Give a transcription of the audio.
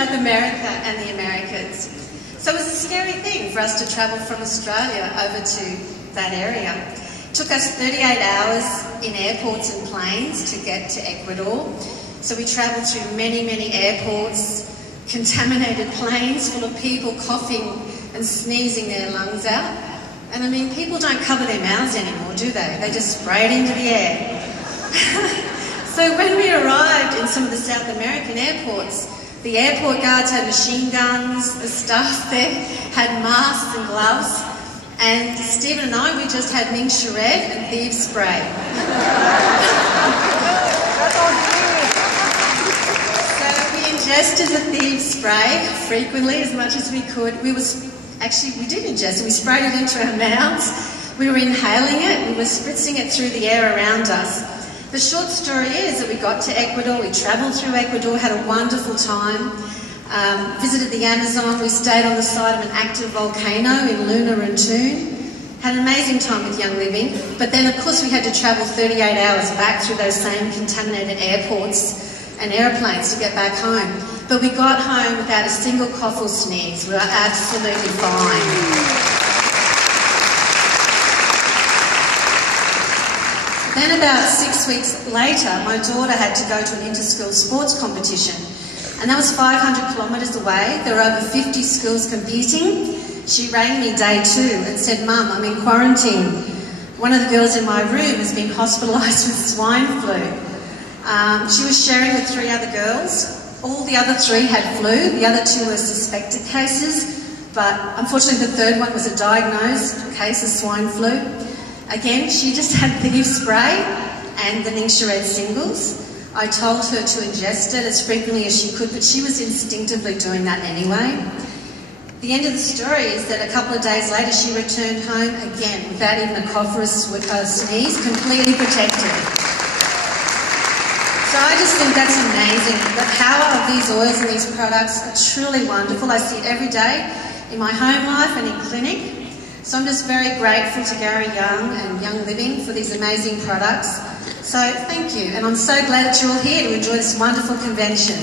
South America and the Americas. So it was a scary thing for us to travel from Australia over to that area. It took us 38 hours in airports and planes to get to Ecuador. So we travelled through many, many airports, contaminated planes full of people coughing and sneezing their lungs out. And I mean, people don't cover their mouths anymore, do they? They just spray it into the air. So when we arrived in some of the South American airports, the airport guards had machine guns, the staff there had masks and gloves, and Stephen and I, we just had Mctire-Browne and thieves spray. So we ingested the thieves spray frequently, as much as we could. We did ingest it. We sprayed it into our mouths. We were inhaling it. We were spritzing it through the air around us. The short story is that we got to Ecuador. We travelled through Ecuador, had a wonderful time. Visited the Amazon. We stayed on the side of an active volcano in Luna and Tune. Had an amazing time with Young Living. But then, of course, we had to travel 38 hours back through those same contaminated airports and airplanes to get back home. But we got home without a single cough or sneeze. We were absolutely fine. Then about 6 weeks later, my daughter had to go to an inter-school sports competition. And that was 500 kilometres away. There were over 50 schools competing. She rang me day 2 and said, "Mum, I'm in quarantine. One of the girls in my room has been hospitalised with swine flu." She was sharing with 3 other girls. All the other 3 had flu. The other 2 were suspected cases. But unfortunately, the 3rd one was a diagnosed case of swine flu. Again, she just had thieves spray and the Mctire-Browne singles. I told her to ingest it as frequently as she could, but she was instinctively doing that anyway. The end of the story is that a couple of days later she returned home again without even a cough or a sneeze, completely protected. So I just think that's amazing. The power of these oils and these products are truly wonderful. I see it every day in my home life and in clinic. So I'm just very grateful to Gary Young and Young Living for these amazing products. So thank you, and I'm so glad that you're all here to enjoy this wonderful convention.